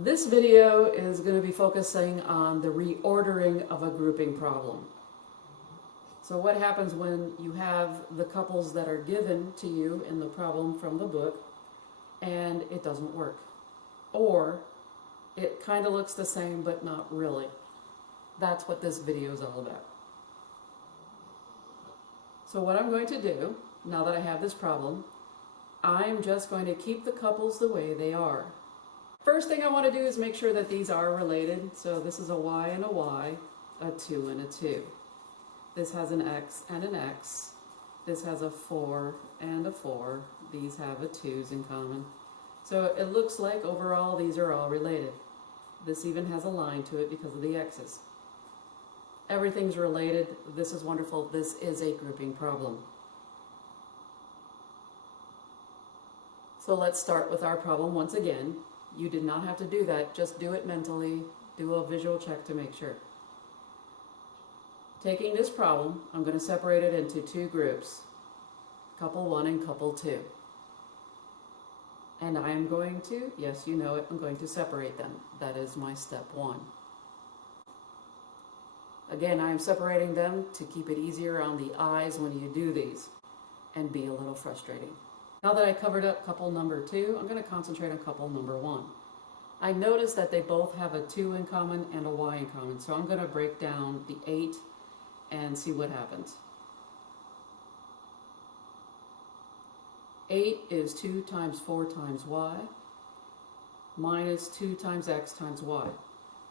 This video is going to be focusing on the reordering of a grouping problem. So what happens when you have the couples that are given to you in the problem from the book and it doesn't work? Or it kind of looks the same but not really. That's what this video is all about. So what I'm going to do, now that I have this problem, I'm just going to keep the couples the way they are. First thing I want to do is make sure that these are related. So this is a y and a y, a 2 and a 2. This has an x and an x. This has a 4 and a 4. These have a 2's in common. So it looks like overall these are all related. This even has a line to it because of the x's. Everything's related. This is wonderful. This is a grouping problem. So let's start with our problem once again. You did not have to do that. Just do it mentally. Do a visual check to make sure. Taking this problem, I'm going to separate it into two groups. Couple 1 and couple 2. And I am going to, yes you know it, I'm going to separate them. That is my step 1. Again, I am separating them to keep it easier on the eyes when you do these and be a little frustrating. Now that I covered up couple number 2, I'm going to concentrate on couple number 1. I noticed that they both have a 2 in common and a y in common, so I'm going to break down the 8 and see what happens. 8 is 2 times 4 times y minus 2 times x times y.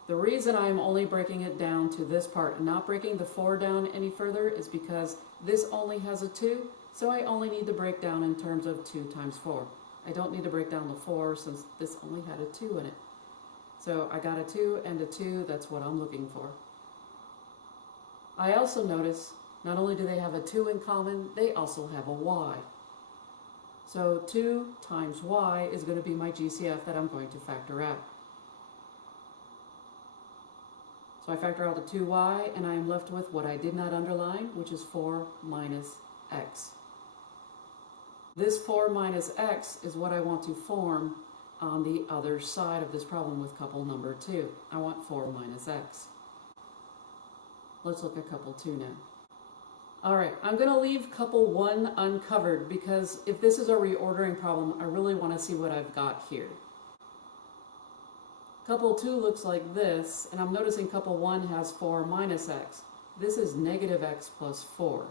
The reason I'm only breaking it down to this part and not breaking the 4 down any further is because this only has a 2, so I only need to break down in terms of 2 times 4. I don't need to break down the 4 since this only had a 2 in it. So I got a 2 and a 2, that's what I'm looking for. I also notice not only do they have a 2 in common, they also have a y. So 2 times y is going to be my GCF that I'm going to factor out. So I factor out the 2y and I am left with what I did not underline, which is 4 minus x. This 4 minus x is what I want to form on the other side of this problem with couple number 2. I want 4 minus x. Let's look at couple 2 now. Alright, I'm going to leave couple 1 uncovered because if this is a reordering problem, I really want to see what I've got here. Couple 2 looks like this, and I'm noticing couple 1 has 4 minus x. This is negative x plus 4.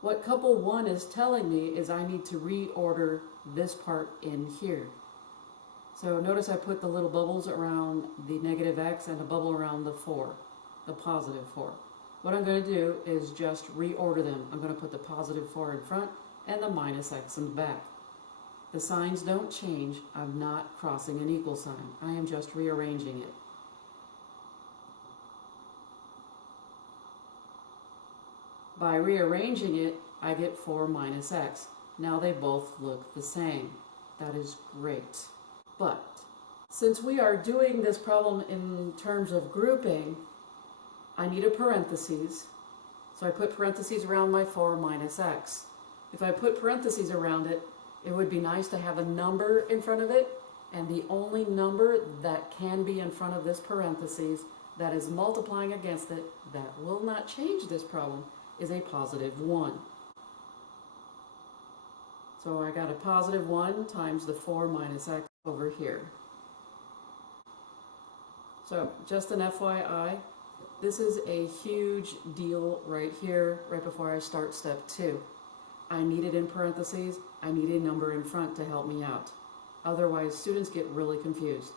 What couple 1 is telling me is I need to reorder this part in here. So notice I put the little bubbles around the negative x and a bubble around the 4, the positive 4. What I'm going to do is just reorder them. I'm going to put the positive 4 in front and the minus x in the back. The signs don't change. I'm not crossing an equal sign. I am just rearranging it. By rearranging it, I get 4 minus x. Now they both look the same. That is great. But since we are doing this problem in terms of grouping, I need a parentheses. So I put parentheses around my 4 minus x. If I put parentheses around it, it would be nice to have a number in front of it, and the only number that can be in front of this parentheses that is multiplying against it, that will not change this problem, is a positive 1. So I got a positive 1 times the 4 minus x over here. So just an FYI, this is a huge deal right here, right before I start step 2. I need it in parentheses. I need a number in front to help me out. Otherwise, students get really confused.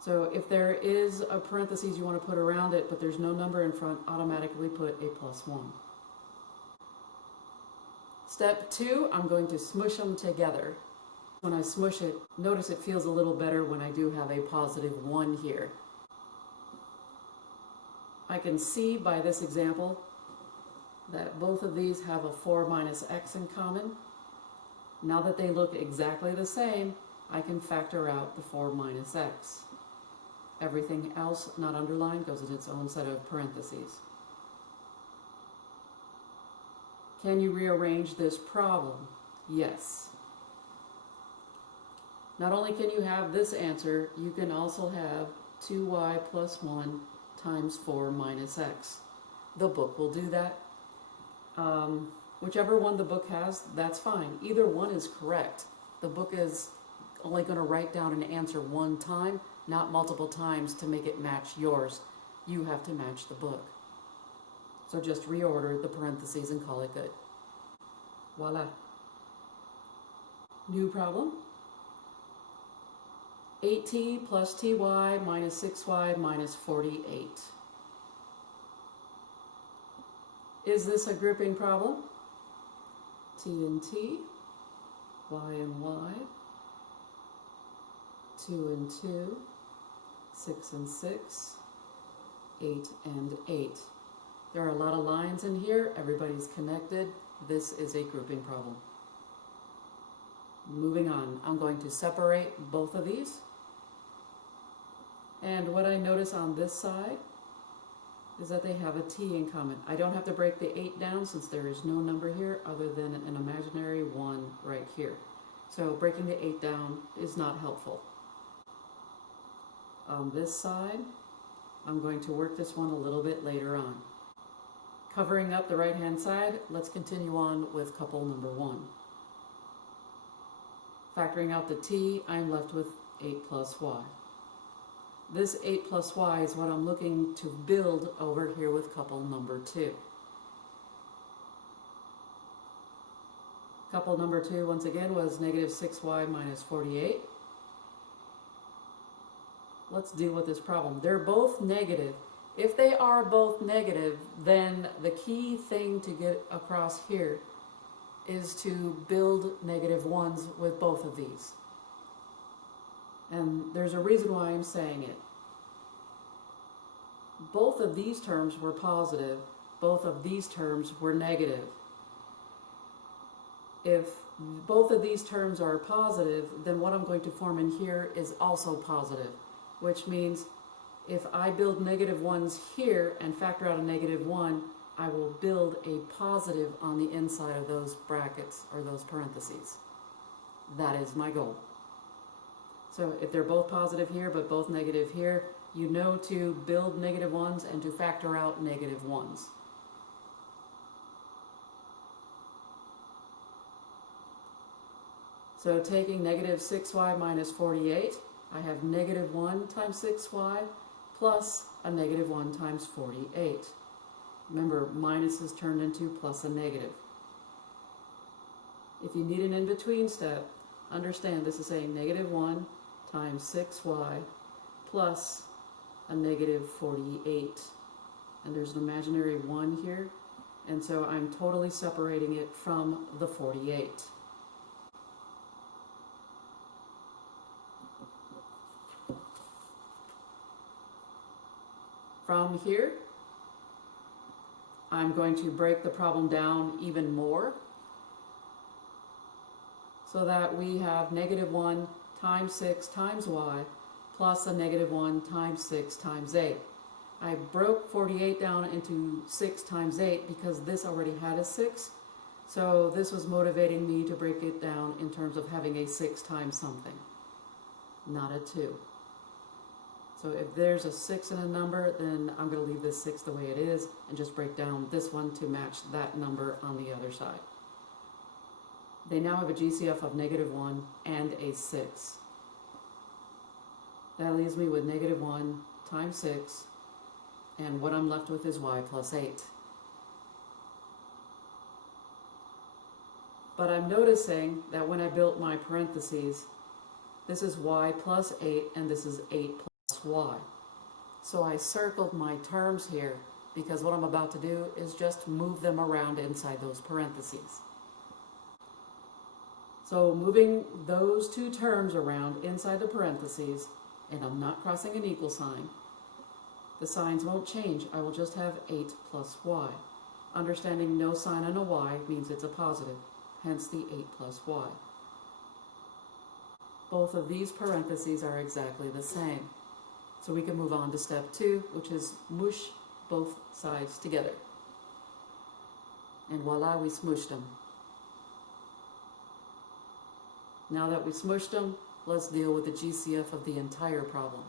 So if there is a parentheses you want to put around it, but there's no number in front, automatically put a plus 1. Step 2, I'm going to smush them together. When I smush it, notice it feels a little better when I do have a positive 1 here. I can see by this example that both of these have a 4 minus x in common. Now that they look exactly the same, I can factor out the 4 minus x. Everything else not underlined goes in its own set of parentheses. Can you rearrange this problem? Yes. Not only can you have this answer, you can also have 2y plus 1 times 4 minus x. The book will do that. Whichever one the book has, that's fine. Either one is correct. The book is only going to write down an answer one time, not multiple times to make it match yours. You have to match the book. So just reorder the parentheses and call it good. Voila. New problem. 8t plus ty minus 6y minus 48. Is this a grouping problem? T and T, y and y, 2 and 2, 6 and 6, 8 and 8. There are a lot of lines in here. Everybody's connected. This is a grouping problem. Moving on, I'm going to separate both of these. And what I notice on this side is that they have a t in common. I don't have to break the 8 down since there is no number here other than an imaginary 1 right here. So breaking the 8 down is not helpful. On this side, I'm going to work this one a little bit later on. Covering up the right-hand side, let's continue on with couple number 1. Factoring out the t, I'm left with 8 plus y. This 8 plus y is what I'm looking to build over here with couple number 2. Couple number 2, once again, was negative 6y minus 48. Let's deal with this problem. They're both negative. If they are both negative, then the key thing to get across here is to build negative 1s with both of these. And there's a reason why I'm saying it. Both of these terms were positive. Both of these terms were negative. If both of these terms are positive, then what I'm going to form in here is also positive, which means if I build negative 1s here and factor out a negative 1, I will build a positive on the inside of those brackets or those parentheses. That is my goal. So if they're both positive here but both negative here, you know to build negative 1s and to factor out negative 1s. So taking negative 6y minus 48, I have negative 1 times 6y plus a negative 1 times 48. Remember, minus is turned into plus a negative. If you need an in-between step, understand this is saying negative 1 times 6y plus a negative 48. And there's an imaginary 1 here, and so I'm totally separating it from the 48. From here, I'm going to break the problem down even more so that we have negative 1 times 6 times y plus a negative 1 times 6 times 8. I broke 48 down into 6 times 8 because this already had a 6. So this was motivating me to break it down in terms of having a 6 times something, not a 2. So if there's a 6 in a number, then I'm going to leave this 6 the way it is and just break down this one to match that number on the other side. They now have a GCF of negative 1 and a 6. That leaves me with negative 1 times 6, and what I'm left with is y plus 8. But I'm noticing that when I built my parentheses, this is y plus 8 and this is 8 plus y. So I circled my terms here because what I'm about to do is just move them around inside those parentheses. So moving those two terms around inside the parentheses, and I'm not crossing an equal sign, the signs won't change. I will just have 8 plus y. Understanding no sign on a y means it's a positive, hence the 8 plus y. Both of these parentheses are exactly the same. So we can move on to step 2, which is mush both sides together. And voila, we smooshed them. Now that we smushed them, let's deal with the GCF of the entire problem.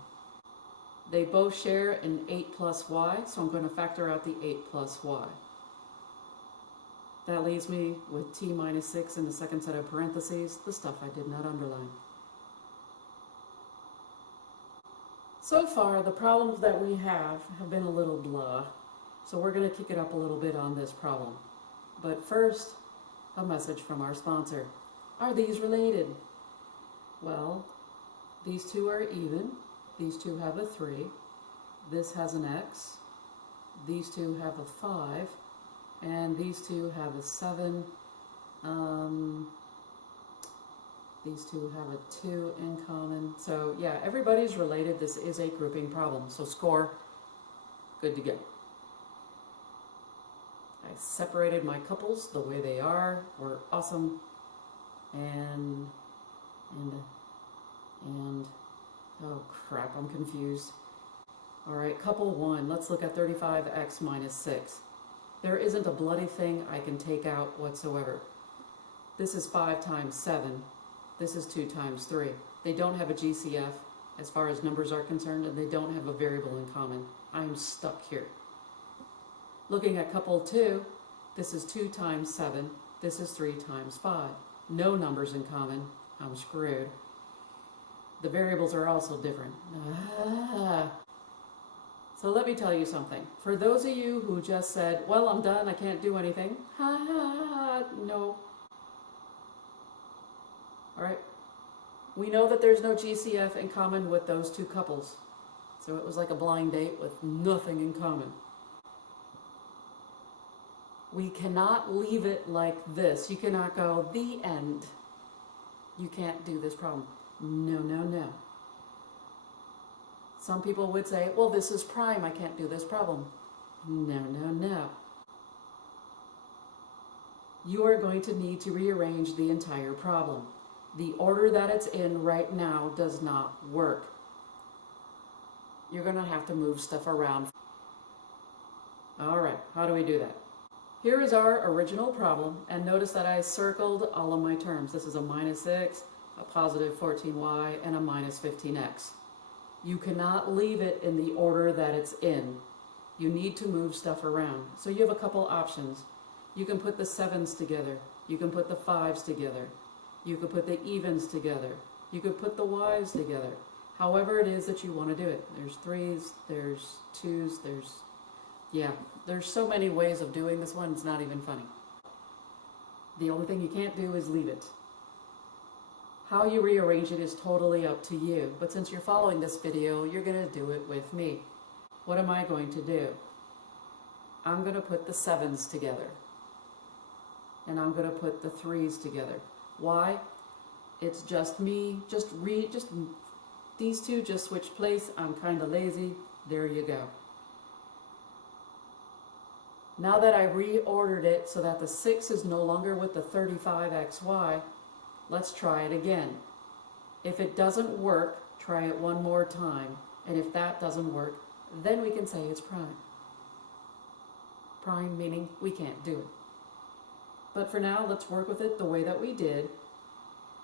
They both share an 8 plus y, so I'm going to factor out the 8 plus y. That leaves me with t minus 6 in the second set of parentheses, the stuff I did not underline. So far, the problems that we have been a little blah, so we're going to kick it up a little bit on this problem. But first, a message from our sponsor. Are these related? Well, these two are even. These two have a 3. This has an x. These two have a 5. And these two have a 7. These two have a 2 in common. So yeah, everybody's related. This is a grouping problem. So score, good to go. I separated my couples the way they are. We're awesome. And oh crap, I'm confused. All right, couple 1, let's look at 35x minus 6. There isn't a bloody thing I can take out whatsoever. This is 5 times 7. This is 2 times 3. They don't have a GCF as far as numbers are concerned, and they don't have a variable in common. I'm stuck here. Looking at couple 2, this is 2 times 7. This is 3 times 5. No numbers in common. I'm screwed. The variables are also different. So let me tell you something. For those of you who just said, well, I'm done, I can't do anything. No. All right. We know that there's no GCF in common with those two couples. So it was like a blind date with nothing in common. We cannot leave it like this. You cannot go, the end. You can't do this problem. No, no, no. Some people would say, well, this is prime. I can't do this problem. No, no, no. You are going to need to rearrange the entire problem. The order that it's in right now does not work. You're going to have to move stuff around. All right, how do we do that? Here is our original problem, and notice that I circled all of my terms. This is a minus 6, a positive 14y, and a minus 15x. You cannot leave it in the order that it's in. You need to move stuff around. So you have a couple options. You can put the 7s together. You can put the 5s together. You could put the evens together. You could put the y's together. However it is that you want to do it. There's 3s, there's 2s, there's so many ways of doing this one, it's not even funny. The only thing you can't do is leave it. How you rearrange it is totally up to you, but since you're following this video, you're going to do it with me. What am I going to do? I'm going to put the 7s together. And I'm going to put the 3s together. Why? It's just me, these two just switch place. I'm kind of lazy. There you go. Now that I reordered it so that the 6 is no longer with the 35xy, let's try it again. If it doesn't work, try it one more time. And if that doesn't work, then we can say it's prime. Prime meaning we can't do it. But for now, let's work with it the way that we did.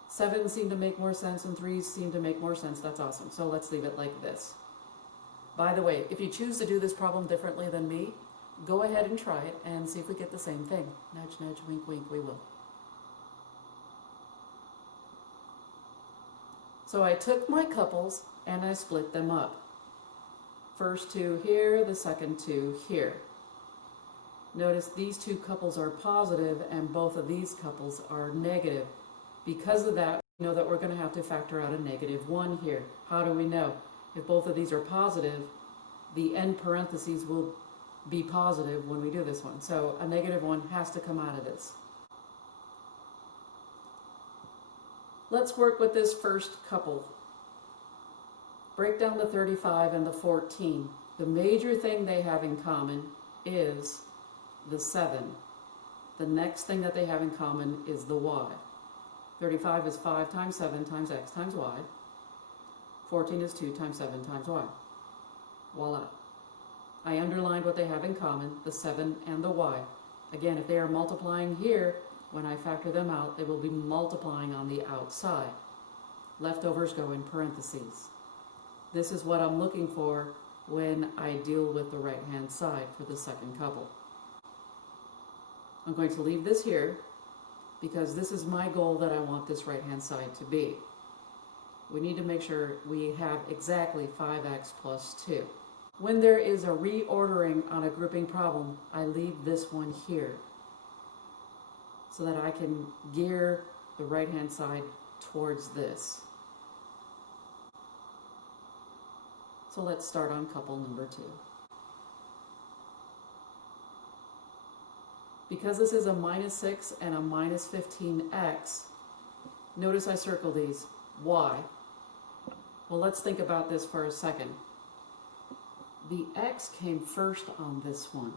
7s seem to make more sense and 3s seem to make more sense. That's awesome. So let's leave it like this. By the way, if you choose to do this problem differently than me, go ahead and try it and see if we get the same thing. Nudge, nudge, wink, wink, we will. So I took my couples and I split them up. First 2 here, the second 2 here. Notice these two couples are positive and both of these couples are negative. Because of that, we know that we're going to have to factor out a negative 1 here. How do we know? If both of these are positive, the end parentheses will be positive when we do this one. So a negative 1 has to come out of this. Let's work with this first couple. Break down the 35 and the 14. The major thing they have in common is the 7. The next thing that they have in common is the y. 35 is 5 times 7 times x times y. 14 is 2 times 7 times y. Voila. I underlined what they have in common, the 7 and the y. Again, if they are multiplying here, When I factor them out, they will be multiplying on the outside. Leftovers go in parentheses. This is what I'm looking for when I deal with the right-hand side for the second couple. I'm going to leave this here because this is my goal that I want this right-hand side to be. We need to make sure we have exactly 5x plus 2. When there is a reordering on a grouping problem, I leave this one here so that I can gear the right-hand side towards this. So let's start on couple number 2. Because this is a minus 6 and a minus 15x, notice I circle these. Why? Well, let's think about this for a second. The x came first on this one.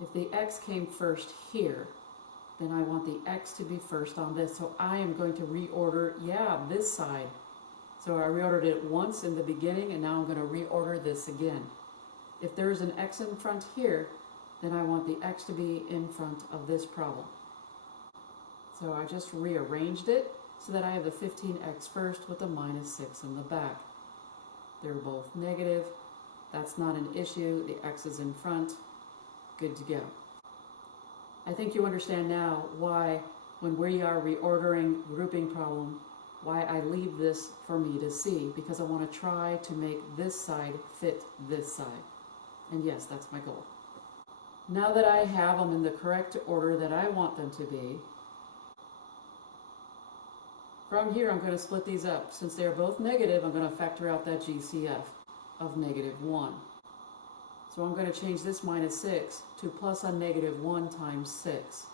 If the x came first here, then I want the x to be first on this. So I am going to reorder, this side. So I reordered it once in the beginning, and now I'm going to reorder this again. If there's an x in front here, then I want the x to be in front of this problem. So I just rearranged it so that I have the 15x first with the minus 6 in the back. They're both negative. That's not an issue. The x is in front. Good to go. I think you understand now why, when we are reordering grouping problem, why I leave this for me to see, because I want to try to make this side fit this side. And yes, that's my goal. Now that I have them in the correct order that I want them to be, from here I'm going to split these up. Since they are both negative, I'm going to factor out that GCF of negative 1. So I'm going to change this minus 6 to plus a negative 1 times 6.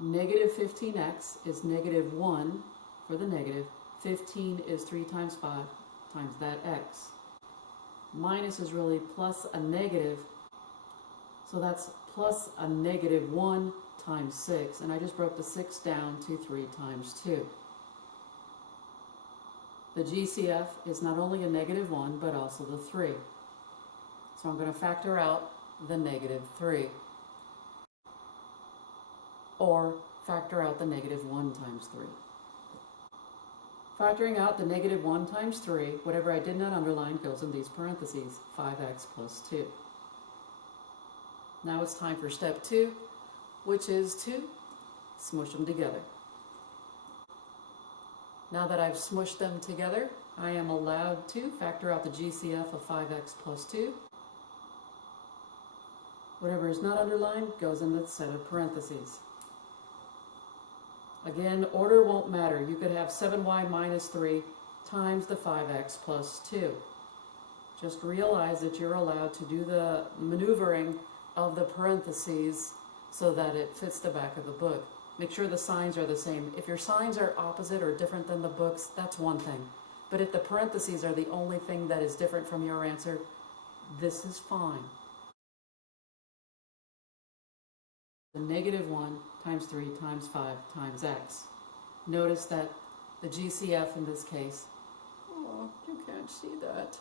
Negative 15x is negative 1 for the negative. 15 is 3 times 5 times that x. Minus is really plus a negative, so that's plus a negative 1 times 6, and I just broke the 6 down to 3 times 2. The GCF is not only a negative 1, but also the 3. So I'm going to factor out the negative 3. Or factor out the negative 1 times 3. Factoring out the negative 1 times 3, whatever I did not underline goes in these parentheses, 5x plus 2. Now it's time for step 2, which is to smush them together. Now that I've smushed them together, I am allowed to factor out the GCF of 5x plus 2. Whatever is not underlined goes in the set of parentheses. Again, order won't matter. You could have 7y minus 3 times the 5x plus 2. Just realize that you're allowed to do the maneuvering of the parentheses so that it fits the back of the book. Make sure the signs are the same. If your signs are opposite or different than the book's, that's one thing. But if the parentheses are the only thing that is different from your answer, this is fine. The negative 1 times 3 times 5 times x. Notice that the GCF in this case, oh, you can't see that.